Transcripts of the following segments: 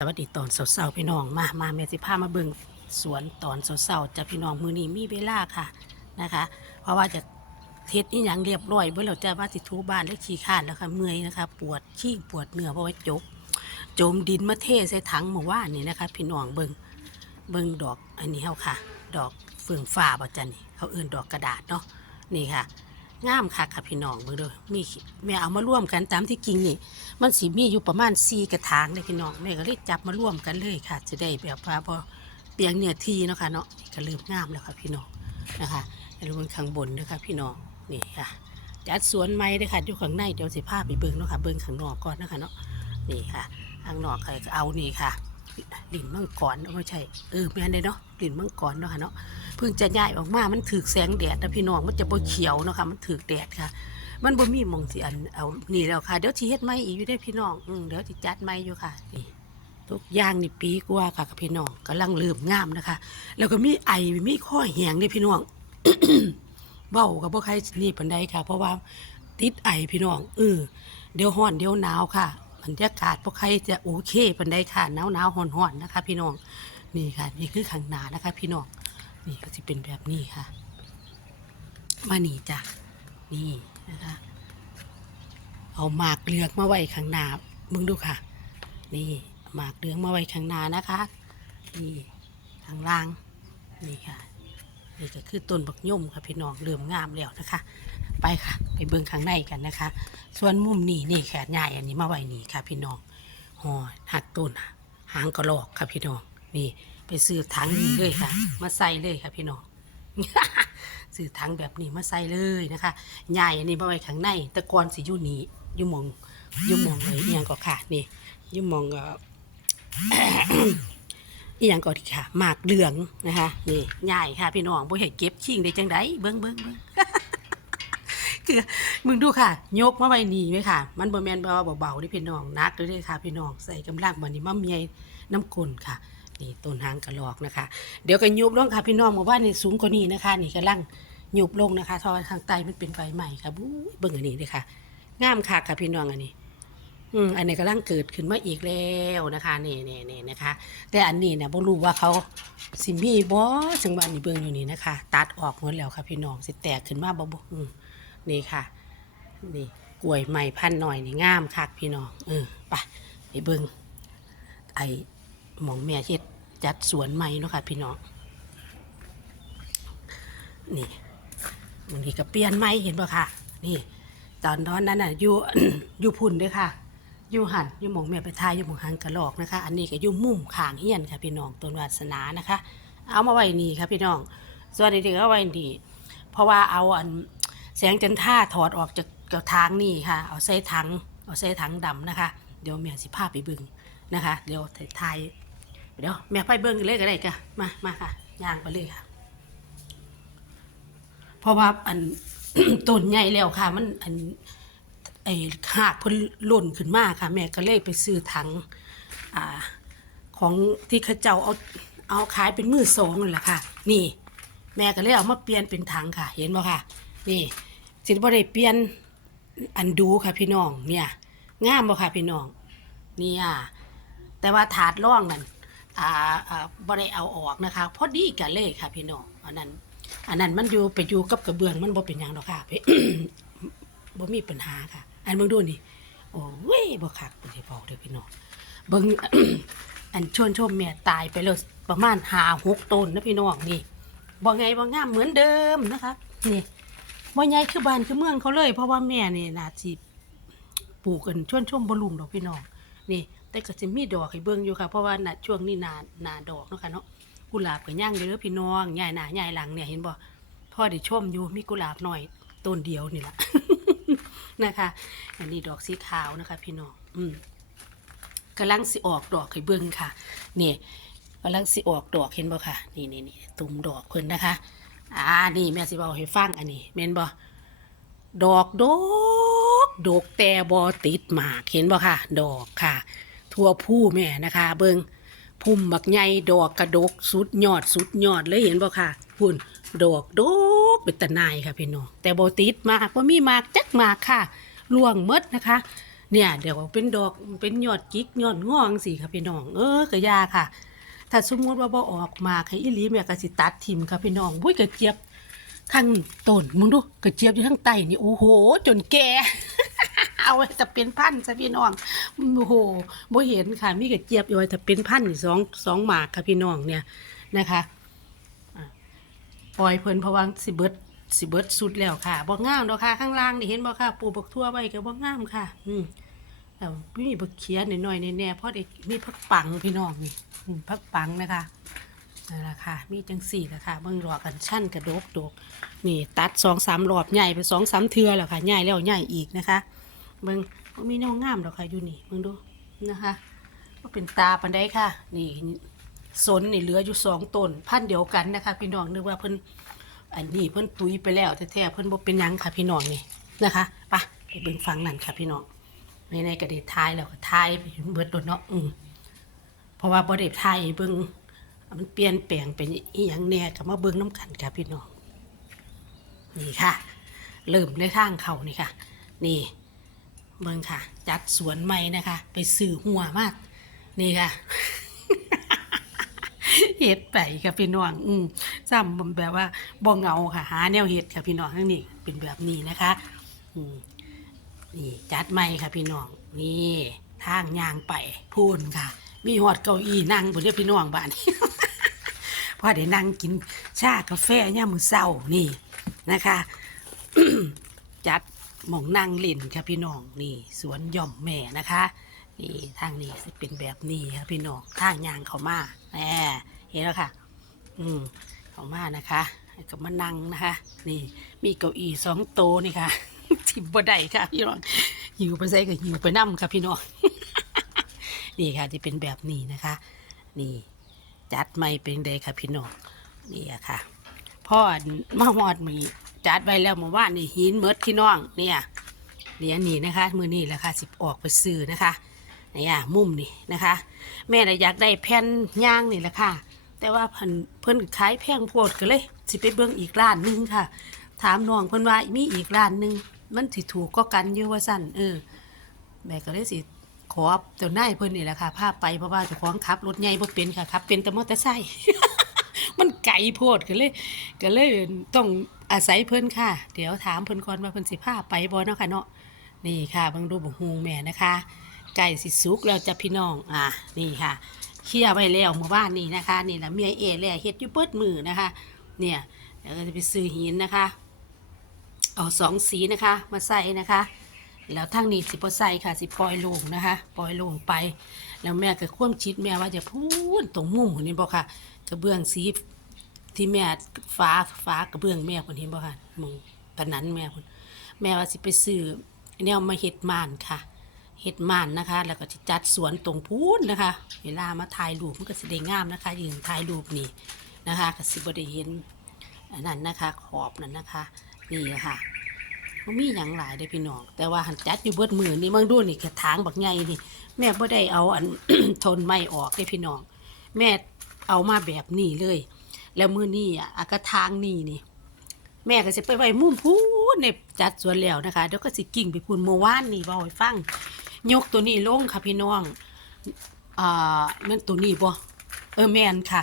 สวัสดีตอนเสาร์ๆพี่น้องมามาเมสิพามาเบิ่งสวนตอนเสาร์ๆจะพี่น้องมือนี้มีเวลาค่ะนะคะ เพราะว่าจะเทศนี่ยังเรียบร้อยเมื่อเราจะว่าสิทูบ้านและขี้ขานแล้วค่ะเมื่อยนะคะ ปวดขี้ปวดเนื้อเพราะว่าจกโจมดินมาเทใส่ถังหมู่ว่านนี่นะคะ พี่น้องเบิ่งเบิ่งดอกอันนี้เฮาค่ะ ดอกเฟืองฟ้าบ่จันนี่เขาเอื่นดอกกระดาษเนาะนี่ค่ะ งามค่ะค่ะพี่น้องเบิ่งเด้อมีแม่เอามาร่วมกันตามที่จริงนี่ มันสีมีอยู่ประมาณสี่กระถางเลยพี่น้องแม่ก็เลยจับมาร่วมกันเลยค่ะ จะได้แบบว่าพอเปียงเนื้อที่เนาะค่ะเนาะก็เริ่มงามแล้วค่ะพี่น้องนะคะแล้วบนข้างบนนะคะพี่น้องนี่ค่ะจัดสวนไม้เลยค่ะอยู่ข้างในเดี๋ยวสิพาไปเบิ่งเนาะค่ะเบิ่งข้างนอกก่อนนะคะเนาะนี่ค่ะข้างนอกใครก็เอานี่ค่ะ ลิ่นมังกรเอาไม่ใช่เออแม่นเลยเนาะลิ่นมังกรเนาะค่ะเนาะเพิ่งจะย้ายออกมา มันถือแสงแดดนะพี่น้องมันจะบ่เขียวเนาะค่ะมันถือแดดค่ะ มันบ่มีมองสิอันเอานี่แล้วค่ะเดี๋ยวสิเฮ็ดใหม่อีกอยู่ได้พี่น้องอืมเดี๋ยวสิจัดใหม่อยู่ค่ะนี่ทุกอย่างนี่ปีกว่าค่ะกับพี่น้องกำลังเริ่มงามนะคะ แล้วก็มีไอมีข้อแหงเด้อพี่น้องเบ้ากับพวกใครนี่ปันใดค่ะ เพราะว่าติดไอพี่น้องเออเดี๋ยวร้อนเดี๋ยวหนาวค่ะ บรรยากาศพวกใครจะโอเคปันใดค่ะหนาวหนาวๆร้อนร้อนนะคะ พี่น้องนี่ค่ะ นี่คือข้างหน้านะคะ พี่น้องนี่ก็จะเป็นแบบนี้ค่ะ มานี่จ้ะนี่นะคะ เอาหมากเลือกมาไว้ข้างหน้ามึงดูค่ะ นี่หมากเลืองมาไว้ข้างหน้านะคะนี่ข้างล่างนี่ค่ะนี่ก็คือต้นบักย่อมค่ะพี่น้องเริ่มงามแล้วนะคะ ไปค่ะ ไปเบิ่งข้างในกันนะคะ ส่วนมุมนี่นี่แขนใหญ่อันนี้มาไว้นี่ค่ะ พี่น้องหอหักต้นหางกระรอกค่ะพี่น้องนี่ไปซื้อถังนี้เลยค่ะ มาใส่เลยค่ะพี่น้องซื้อถังแบบนี้มาใส่เลยนะคะใหญ่อันนี้มาไว้ข้างในตะกอนสิอยู่นี่อยู่มองอยู่มองเลยอีหยังก็ค่ะนี่อยู่มองก็อีหยังก็ดีค่ะหมากเหลืองนะคะนี่ใหญ่ค่ะพี่น้องบ่ให้เก็บชิงได้จังไดเบิ่งเบิ่งเบิ่ง คือมึงดูค่ะ ยกมาไว้นี่ไหมค่ะ มันบ่แมนว่าเบาๆเด้พี่น้องนักเลยค่ะพี่น้องใส่กำลังบัดนี้มาเมียน้ำกลนค่ะนี่ต้นหางกระหรอกนะคะ เดี๋ยวก็ยุบลงค่ะพี่น้องบอกว่านี่สูงกว่านี้นะคะนี่กำลังยุบลงนะคะทอทางใต้มันเป็นใบใหม่ค่ะบู๊เบิ่งอันนี้เลยค่ะงามค่ะค่ะพี่น้องอันนี้ อืมอันนี้กำลังเกิดขึ้นมาอีกแล้วนะคะนี่นี่นี่นะคะ แต่อันนี้เนี่ยบ่รู้ว่าเขาสิมีบ่จังหวะนี้เบิ่งอยู่นี่นะคะ ตัดออกหมดแล้วค่ะพี่น้องสิแตกขึ้นมาบ่บ่อืม นี่ค่ะ นี่กล้วยใหม่พันหน่อยนี่งามคักพี่น้องเออไปไปเบิ่งไอ้หมองแม่เฮ็ดจัดสวนใหม่เนาะค่ะ พี่น้องนี่บางทีก็เปลี่ยนใหม่เห็นบ่ค่ะ นี่ ตอนตอนนั้นน่ะอยู่อยู่พุ่นด้วยค่ะอยู่หันอยู่หมองแม่ไปทายอยู่หมองหันกระลอกนะคะ อันนี้ก็อยู่มุมขางเฮียนค่ะพี่น้องต้นวาสนานะคะ เอามาไว้นี่ค่ะพี่น้องส่วนนี้ก็ไว้นี่เพราะว่าเอาอัน แสงจันท่าถอดออกจากกระทางนี่ค่ะ เอาใส่ถัง เอาใส่ถังดำนะคะ เดี๋ยวแม่สิพาไปเบึงนะคะ เดี๋ยวทายเดี๋ยวแม่ไปเบิ่งกันเลยก็ได้ค่ะมามาค่ะย่างไปเลยค่ะ เพราะว่าอันต้นใหญ่แล้วค่ะ มันอันไอ้หากเพิ่นล่นขึ้นมาค่ะ แม่ก็เลยไปซื้อถังอ่าของที่เขาเจ้าเอาเอาขายเป็นมือสองนั่นแหละค่ะ นี่ แม่ก็เลยเอามาเปลี่ยนเป็นถังค่ะ เห็นบ่ค่ะ นี่ สิบ่ได้เปลี่ยนอันดูค่ะพี่น้องเนี่ยงามบ่ค่ะพี่น้องเนี่ยแต่ว่าถาดร่องนั่นอ่าอ่าบ่ได้เอาออกนะคะพอดีกันเลยค่ะพี่น้องอันนั้นอันนั้นมันอยู่ไปอยู่กับกระเบื้องมันบ่เป็นหยังดอกค่ะบ่มีปัญหาค่ะ อันเบิ่งดูนี่โอ้ยบ่คักบ่ได้บอกเด้อพี่น้องเบิ่งอันชวนชมแม่ตายไปแล้วประมาณ5 6ต้นนะพี่น้องนี่บ่ไงบ่งามเหมือนเดิมนะคะนี่ บ่ใหญ่คือบ้านคือเมืองเขาเลย เพราะว่าแม่นี่น่าสิปลูกกันชวนชมบ่ลุมดอกพี่น้องนี่ แต่ก็สิมีดอกให้เบิ่งอยู่ค่ะ เพราะว่าน่ะช่วงนี้หนาหนาดอกเนาะค่ะเนาะกุหลาบก็ย่างเด้อพี่น้องใหญ่หน้าใหญ่หลังเนี่ยเห็นบ่พ่อได้ชมอยู่มีกุหลาบหน่อยต้นเดียวนี่แหละนะคะ อันนี้ดอกสีขาวนะคะ พี่น้องอืมกำลังสิออกดอกให้เบิ่งค่ะนี่กำลังสิออกดอกเห็นบ่ค่ะ นี่นี่นี่ตุ่มดอกเพิ่นนะคะ อ่านี่แม่สิบอกให้ฟังอันนี้แม่นบ่ดอกดอกดอกแต่บ่ติดหมากเห็นบ่ค่ะ ดอกค่ะ ทั่วผู้แม่นะคะ เบิ่งพุ่มบักใหญ่ดอกกระดกสุดยอดสุดยอดเลยเห็นบ่ค่ะพุ่นดอกดกเป็นตะนายค่ะพี่น้องแต่บ่ติดมากบ่มีมากจักมากค่ะล่วงมดนะคะ เนี่ยเดี๋ยวเป็นดอกเป็นยอดกิกยอดง่วงสิค่ะพี่น้องเออกระยาค่ะ ถ้าสมมติว่าบ่ออกมาให้อีหลีแม่ก็สิตัดทิ่มค่ะพี่น้องบุ้ยกระเจี๊ยบข้างต้นมึงดูกระเจี๊ยบอยู่ข้างใต้นี่โอ้โห จนแก่เอาไว้จะเป็นพันซะพี่น้องโอ้โหบ่เห็นค่ะมีกระเจี๊ยบอยู่ไว้ถ้าเป็นพันนี่สองสองหมากค่ะพี่น้องเนี่ยนะคะปล่อยเพิ่นเพราะว่าสิเบิดสิเบิดสุดแล้วค่ะบ่งามดอกค่ะข้างล่างนี่เห็นบ่ค่ะ ปูบักทั่วไว้ก็บ่งามค่ะ อืม มีบักเขียนหน่อยๆแน่ๆเพราะได้มีพักปังพี่น้องนี่พักปังนะคะนั่นแหละค่ะ มีจังสี่นะคะเบิ่งรอกันชั้นกระดกดกนี่ตัดสองสามรอบใหญ่ไปสองสามเทือแล้วค่ะใหญ่แล้วใหญ่อีกนะคะเบิ่งมีแนวงามดอกค่ะอยู่นี่เบิ่งดูนะคะก็เป็นตาปันได้ค่ะ นี่สนนี่เหลืออยู่สองต้นพันเดียวกันนะคะ พี่น้องนึกว่าเพิ่นอันนี้เพิ่นตุยไปแล้วแท้ๆเพิ่นบ่เป็นยังค่ะพี่น้องนี่นะคะไปไปเบิ่งฟังนั่นค่ะพี่น้อง ในในกระเด็ดทายแล้วก็ทายไปเบิดโดนเนาะอืมเพราะว่าบ่ได้ทายเบิ่งมันเปลี่ยนแปลงเป็นอีหยังแน่ก็มาเบิ่งน้ำกันค่ะพี่น้องนี่ค่ะ เริ่มในทางเขานี่ค่ะ นี่เบิ่งค่ะ จัดสวนใหม่นะคะ ไปซื้อหัวมาก นี่ค่ะเห็ดไปค่ะพี่น้อง อืมซ้ำแบบว่าบ่เงาค่ะ หาแนวเห็ดค่ะพี่น้องทั้งนี้เป็นแบบนี้นะคะ อืม นี่จัดใหม่ค่ะพี่น้อง นี่ทางยางไปพูนค่ะ มีหอดเก้าอี้นั่งบนเรียพี่น้องบ้านพอได้นั่งกินชากาแฟย่ามือเช้านี่นะคะ จัดหมองนั่งเล่นค่ะพี่น้องนี่ สวนหย่อมแม่นะคะนี่ทางนี้สิเป็นแบบนี้ค่ะพี่น้องทางยางเขามาแหมเห็นแล้วค่ะ อืมเขามานะคะแล้วก็มานั่งนะคะ นี่ มีเก้าอี้สองโตนี่ค่ะ ทิมบ่ได้ค่ะพี่น้องหิวไปใส่ก็หิวไปนั่มค่ะพี่น้องนี่ค่ะจะเป็นแบบนี้นะคะ นี่ จัดไม่เป็นเดค่ะพี่น้องนี่อะค่ะพ่อมาหอดมีจัดไว้แล้วเมาว่านี่หินเมดพี่น้อง เนี่ยเดี๋ยวนี้นะคะ มือนี้แหละค่ะสิบออกไปซื้อนะคะเนี่ยมุมนี่นะคะ แม่น่ะอยากได้แผ่นย่างนี่แหละค่ะ แต่ว่าเพิ่นเพิ่นขายแพงโพดก็เลย สิไปเบิ่งอีกร้านหนึงค่ะ ถามน้องเพิ่นว่ามีอีกร้านหนึง มันสิถูกก็กันอยู่ว่าสั่นเออแม่ก็เลยสิขอเจ้านายเพิ่นนี่แหละค่ะพาไปเพราะว่าเจ้าของขับรถใหญ่บ่เป็นค่ะขับ เป็นแต่มอเตอร์ไซค์มันไกลโพดก็เลยก็เลยต้องอาศัยเพิ่นค่ะ เดี๋ยวถามเพิ่นก่อนว่าเพิ่นสิพาไปบ่เนาะค่ะเนาะนี่ค่ะบิ่งดูบ่ฮูงแม่นะคะไก่สิสุกแล้วจะพี่น้องอะนี่ค่ะเคลียร์ไว้แล้วเมื่อวานนี้นะคะ นี่แหละเมียเอแลเฮ็ดอยู่เปิดมือนะคะ เนี่ยเดี๋ยวก็จะไปซื้อหินนะคะ เอาสองสีนะคะมาใส่นะคะ แล้วทั้งนี้สิบใส่ค่ะ สิปล่อยลงนะคะ ปล่อยลงไป แล้วแม่ก็คว่ำชิดแม่ว่าจะพูดตรงมุมคนนี้บอกค่ะ กระเบื้องสีที่แม่ฟ้าฟ้ากระเบื้องแม่คนเห็นบอกค่ะมองปนนั้นแม่คนแม่ว่าสิไปซื้อแนวมาเห็ดม่านค่ะเห็ดม่านนะคะ แล้วก็จะจัดสวนตรงพูนนะคะ เวลามาถ่ายรูปมันก็สิได้งามนะคะ ยืนถ่ายรูปนี่นะคะก็สิบ่ได้เห็นอันนั้นนะคะ ขอบนั้นนะคะ นี่ค่ะบ่มีหยังหลายเด้พี่น้อง แต่ว่าหันจัดอยู่เบิดมือนี่มึงดูนี่กระถางบักใหญ่นี่ แม่บ่ได้เอาอัน ทนไม้ออกเด้พี่น้อง แม่เอามาแบบนี้เลย แล้วมือนี่อะกระถางนี่นี่ แม่ก็สิไปไว้มุมพูนในจัดสวนแล้วนะคะเดี๋ยวก็สิกิ่งไปพูนเมื่อวานนี่เว้าให้ฟัง ยกตัวนี้ลงค่ะพี่น้องอ่าม่นตัวนี้บ่ เออแม่นค่ะ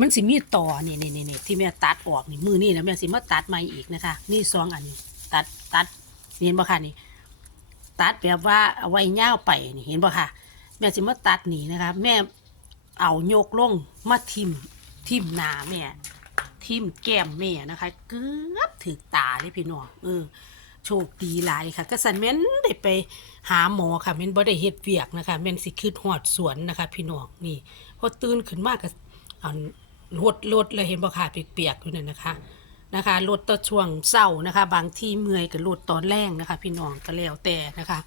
มันสิมีต่อนี่นี่นี่นี่ที่แม่ตัดออกนี่มือนี่แล้วแม่สิมาตัดใหม่อีกนะคะ นี่สองอันนี้ ตัดตัดเห็นบ่ค่ะนี่ตัดแบบว่าเอาไว้ยาวไปนี่เห็นบ่ค่ะ แม่สิมาตัดนี่นะคะ แม่เอาโยกลงมาทิมทิมหน้าแม่ทิมแก้มแม่นะคะ เกือบถึกตาเลยพี่น้องเออโชคดีหลายค่ะ ก็สันแม่นได้ไปหาหมอค่ะแม่นบ่ได้เฮ็ดเวียกนะคะแม่นสิคืดหอดสวนนะคะ พี่น้องนี่ อตื่นขึ้นมากก็เอารถรถเลยเห็นบ่ค่ะเปียกๆอยู่นั่นนะคะนะคะรถตอช่วงเศร้านะคะ บางที่เมื่อยกับรถตอนแรงนะคะ พี่น้องก็แล้วแต่นะคะ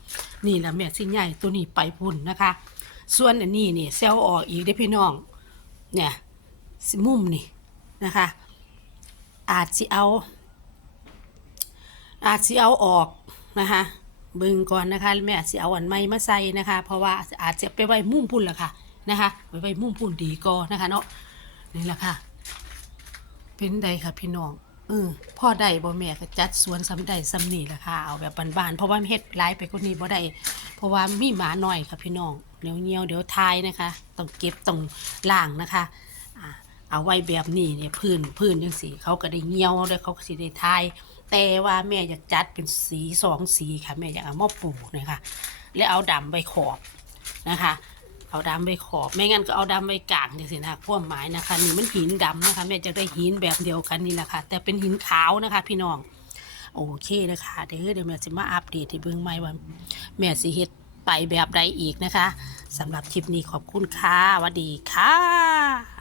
นี่แหละแม่สิใหญ่ตัวนี้ไปพุ่นนะคะ ส่วนอันนี้นี่เซลออกอีกได้พี่น้องเนี่ยมุมนี่นะคะ อาจสิเอา อาจสิเอาออกนะคะเบิ่งก่อนนะคะแม่อาจสิเอาอันใหม่มาใส่นะคะ เพราะว่าอาจจะไปไว้มุมพุ่นละค่ะ นะคะไปไว้มุมพุ่นดีก็นะคะเนาะนี่แหละค่ะ เป็นใดค่ะพี่น้องเออพ่อได้บ่แม่ก็จัดสวนสำใดสำนี่ล่ะค่ะเอาแบบบานๆเพราะว่าเฮ็ดหลายไปกว่านี้บ่ได้เพราะว่ามีหมาหน้อยค่ะพี่น้องเดี๋ยวเหี่ยวเดี๋ยวทายนะคะต้องเก็บต้องล้างนะคะเอาไว้แบบนี้เนี่ยพื้นพื้นจังซี่เขาก็ได้เหี่ยวแล้วเขาก็สิได้ทาย แต่ว่าแม่อยากจัดเป็นสีสองสีค่ะแม่อยากเอามาปลูกนะคะแล้วเอาดำใบขอบนะคะ เอาดำไปขอบไม่งั้นก็เอาดำไปกลางเดี๋ยสินะความหมายนะคะ นี่มันหินดำนะคะแม่จะได้หินแบบเดียวกันนี่แหละค่ะ แต่เป็นหินขาวนะคะ พี่น้องโอเคนะคะเดี๋ยวเดี๋ยวแม่จะมาอัปเดตที่เบื้องใหม่ว่าแม่สิเฮ็ดไปแบบใดอีกนะคะสำหรับคลิปนี้ขอบคุณค่ะสวัสดีค่ะ